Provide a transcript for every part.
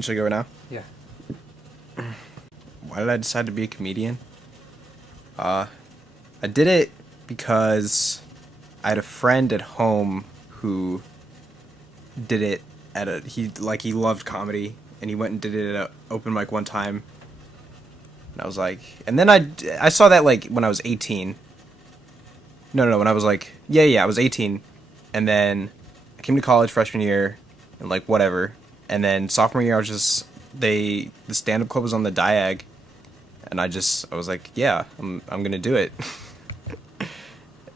Should I go right now? Yeah. Why did I decide to be a comedian? I did it because I had a friend at home who did it at he loved comedy, and he went and did it at an open mic one time. And I was like, and then I saw that like when I was 18. No, when I was like, I was 18. And then I came to college freshman year and like whatever. And then sophomore year I was just, the stand-up club was on the Diag. And I was like, yeah, I'm going to do it.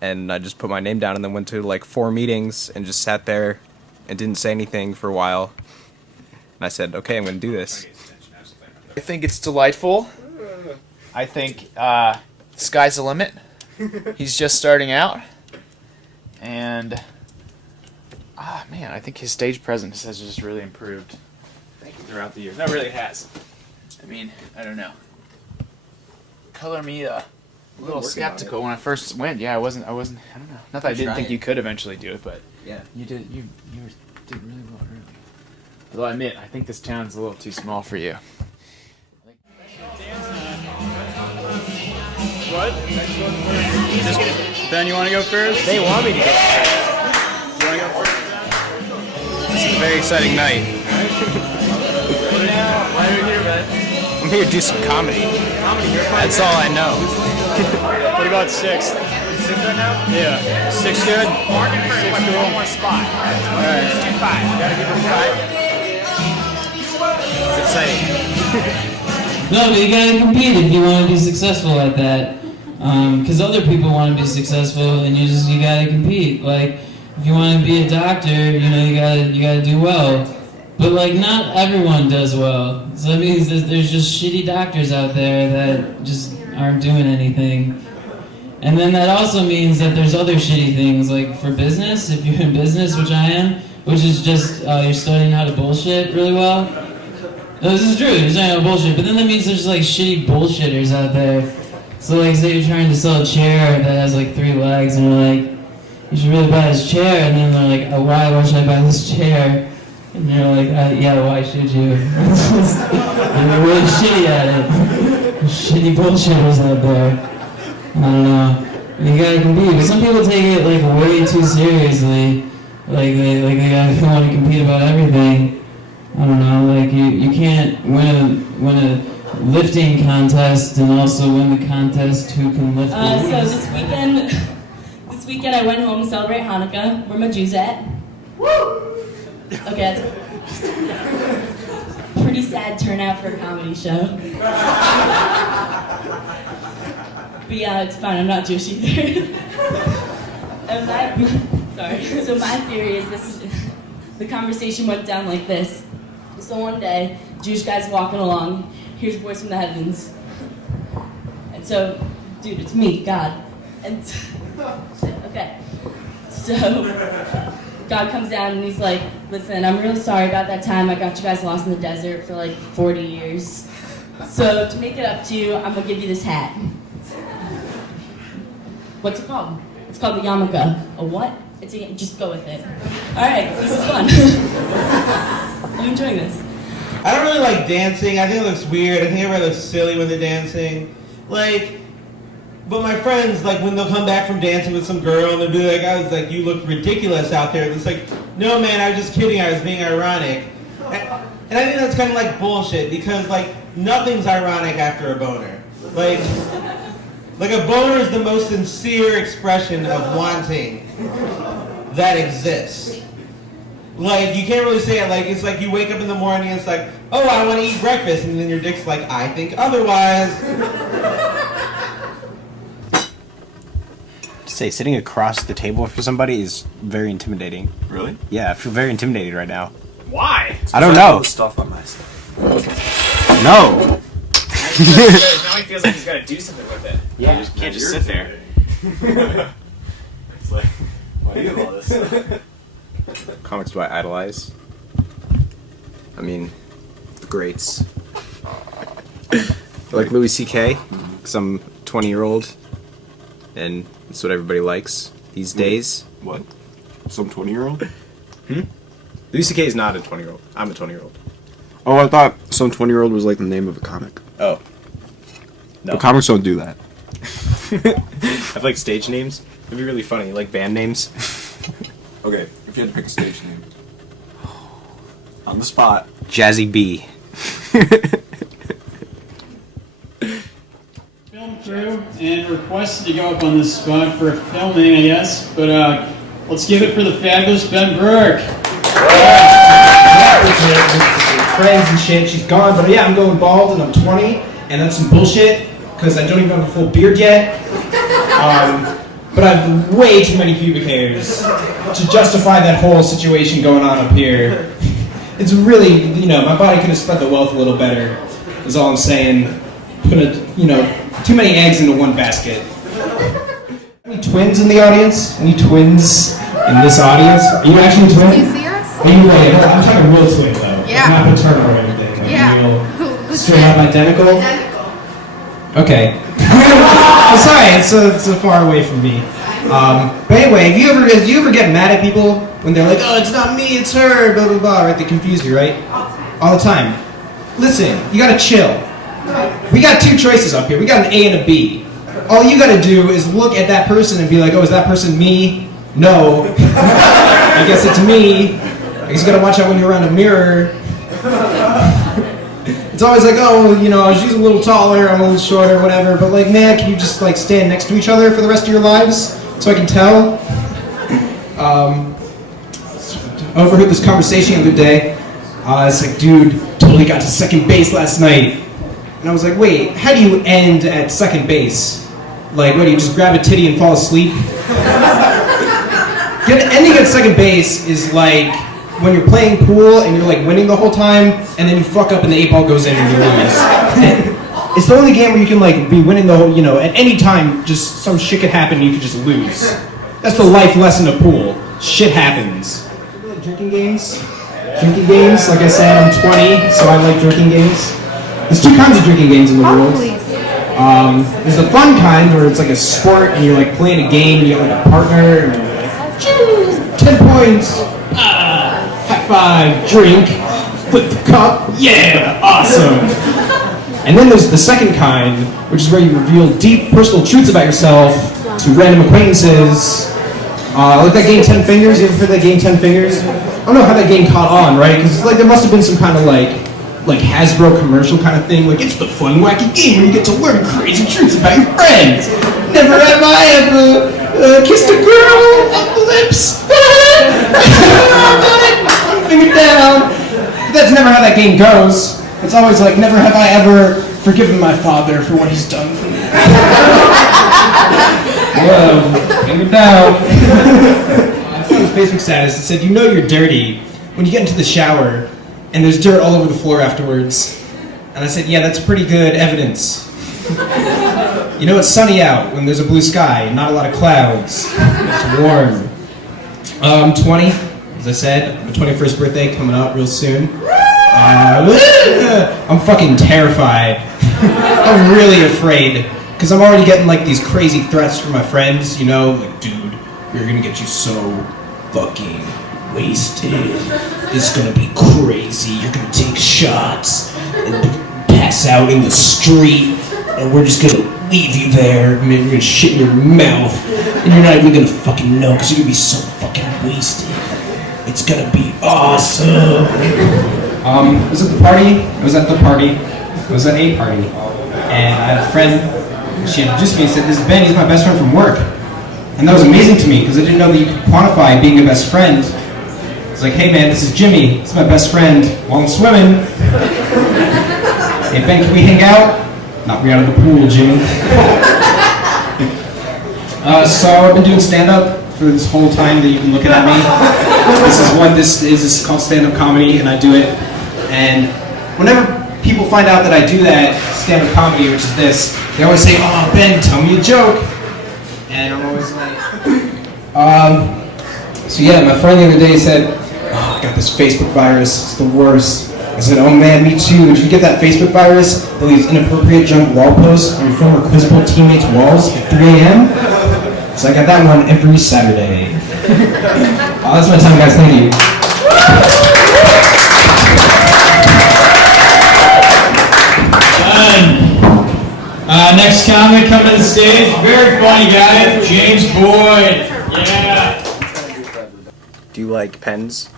And I just put my name down and then went to like 4 meetings and just sat there and didn't say anything for a while. And I said, okay, I'm going to do this. I think it's delightful. I think sky's the limit. He's just starting out. And, man, I think his stage presence has just really improved throughout the years. That really has. I mean, I don't know. Color me a little skeptical when I first went. Yeah, I wasn't, I don't know. Not that I didn't think you could eventually do it, but Yeah. you did really well, really. Although I admit, I think this town's a little too small for you. What? Ben, you want to go first? They want me to go. You want to go first? This is a very exciting night. Why are you here, Ben? I'm here to do some comedy. That's all I know. What about 6th? 6th right now? Yeah. 6 good? 6 cool. One more spot. Alright. Let's do 5. You gotta give him 5. It's exciting. No, but you gotta compete if you want to be successful at that. Because other people want to be successful, and you gotta compete. Like, if you want to be a doctor, you gotta do well. But like, not everyone does well. So that means that there's just shitty doctors out there that just aren't doing anything. And then that also means that there's other shitty things, like for business, if you're in business, which I am, which is just you're studying how to bullshit really well. No, this is true, you're studying how to bullshit, but then that means there's like shitty bullshitters out there. So like, say you're trying to sell a chair that has like 3 legs, and you're like, you should really buy this chair, and then they're like, oh, why should I buy this chair? And you're like, yeah, why should you? You're really shitty at it. Shitty bullshitters out there. I don't know. You gotta compete, but some people take it like way too seriously. Like they want to compete about everything. I don't know. Like you can't win a lifting contest and also win the contest who can lift. So this weekend I went home to celebrate Hanukkah. Where my Jews at? Woo! Okay, that's pretty sad turnout for a comedy show. But yeah, it's fine, I'm not Jewish either. So my theory is the conversation went down like this. So one day, Jewish guy's walking along, hears a voice from the heavens. And so, dude, it's me, God. And, okay. So, God comes down and he's like, listen, I'm really sorry about that time I got you guys lost in the desert for like 40 years. So to make it up to you, I'm gonna give you this hat. What's it called? It's called the yarmulke. A what? Just go with it. Alright, this is fun. I'm enjoying this. I don't really like dancing. I think it looks weird. I think everybody looks silly when they're dancing. But my friends, like, when they'll come back from dancing with some girl and they'll be like, I was like, you look ridiculous out there. And it's like, no, man, I was just kidding. I was being ironic. And I think that's kind of like bullshit because, like, nothing's ironic after a boner. Like a boner is the most sincere expression of wanting that exists. Like, you can't really say it. Like, it's like you wake up in the morning and it's like, oh, I want to eat breakfast. And then your dick's like, I think otherwise. Say, sitting across the table for somebody is very intimidating. Really? Yeah, I feel very intimidated right now. Why? I don't know. Stuff on myself. No. Now he feels like he's got to do something with it. Yeah. You just can't just sit there. It's like, why do you do all this? Comics do I idolize? I mean, the greats. Like Louis C.K., because I'm a 20-year-old, and that's what everybody likes these days. What? Some 20-year-old? Louis C.K. is not a 20-year-old. I'm a 20-year-old. Oh, I thought some 20-year-old was like the name of a comic. Oh. No. But comics don't do that. Have like stage names? It'd be really funny, like band names. Okay, if you had to pick a stage name. On the spot. Jazzy B. Film crew and requested to go up on this spot for filming, I guess. But let's give it for the fabulous Ben Burke. Friends and shit. She's gone, but yeah, I'm going bald and I'm 20, and that's some bullshit because I don't even have a full beard yet. But I have way too many pubic hairs to justify that whole situation going on up here. It's really, my body could have spread the wealth a little better, is all I'm saying. Put too many eggs into one basket. Any twins in the audience? Any twins in this audience? Are you actually twins? Do you see us? Are you really? I'm talking real twins though. Yeah. Not paternal or anything. Like Yeah. real, straight up identical? Okay. I'm sorry, it's so far away from me. But anyway, do you ever get mad at people when they're like, oh, it's not me, it's her, blah, blah, blah, right? They confuse you, right? All the time. Listen, you gotta chill. We got two choices up here. We got an A and a B. All you gotta do is look at that person and be like, oh, is that person me? No. I guess it's me. I guess you gotta watch out when you're around a mirror. It's always like, oh, she's a little taller, I'm a little shorter, whatever. But like, man, can you just like stand next to each other for the rest of your lives so I can tell? I overheard this conversation the other day. It's like, dude, totally got to second base last night. And I was like, wait, how do you end at second base? Like, what, do you just grab a titty and fall asleep? Ending at second base is like when you're playing pool and you're like winning the whole time, and then you fuck up and the 8-ball goes in and you lose. It's the only game where you can like be winning the whole, at any time, just some shit could happen and you could just lose. That's the life lesson of pool. Shit happens. Like drinking games? Drinking games, like I said, I'm 20, so I like drinking games. There's two kinds of drinking games in the world. There's the fun kind where it's like a sport and you're like playing a game and you have like a partner and you're like, cheers, 10 points, high five, drink, flip the cup, yeah, awesome. And then there's the second kind, which is where you reveal deep personal truths about yourself to random acquaintances. Like that game 10 Fingers, you ever heard that game 10 Fingers? I don't know how that game caught on, right? Because like there must have been some kind of like Hasbro commercial kind of thing, like it's the fun, wacky game where you get to learn crazy truths about your friends. Never have I ever kissed a girl on the lips. One finger down. But that's never how that game goes. It's always like, never have I ever forgiven my father for what he's done for me. Whoa, finger down. I found his Facebook status that said, you're dirty when you get into the shower and there's dirt all over the floor afterwards. And I said, yeah, that's pretty good evidence. It's sunny out when there's a blue sky, not a lot of clouds. It's warm. I'm 20, as I said, my 21st birthday coming up real soon. I'm fucking terrified. I'm really afraid. Because I'm already getting like these crazy threats from my friends, like, dude, we're gonna get you so fucking wasted. It's gonna be crazy. You're gonna take shots and pass out in the street, and we're just gonna leave you there. Maybe we're gonna shit in your mouth, and you're not even gonna fucking know because you're gonna be so fucking wasted. It's gonna be awesome. I was at the party. I was at a party, and I had a friend. She introduced me and said, "This is Ben. He's my best friend from work." And that was amazing to me because I didn't know that you could quantify being a best friend. It's like, hey man, this is Jimmy. This is my best friend while I'm swimming. Hey Ben, can we hang out? Knock me out of the pool, Jimmy. So I've been doing stand-up for this whole time that you've been looking at me. This is called stand-up comedy, and I do it. And whenever people find out that I do that stand-up comedy, which is this, they always say, "Oh Ben, tell me a joke." And I'm always like, so yeah, my friend the other day said, "Oh, I got this Facebook virus, it's the worst." I said, "Oh man, me too. Did you get that Facebook virus that leaves inappropriate junk wall posts on your former Quizbowl teammates' walls at 3 a.m.? So I got that one every Saturday. That's my time, guys. Thank you. Next comic coming to the stage. Very funny guy, James Boyd. Yeah. Do you like pens?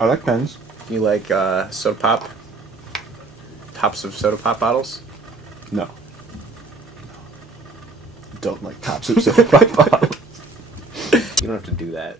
I like pens. Do you like soda pop? Tops of soda pop bottles? No. Don't like tops of soda pop bottles. You don't have to do that.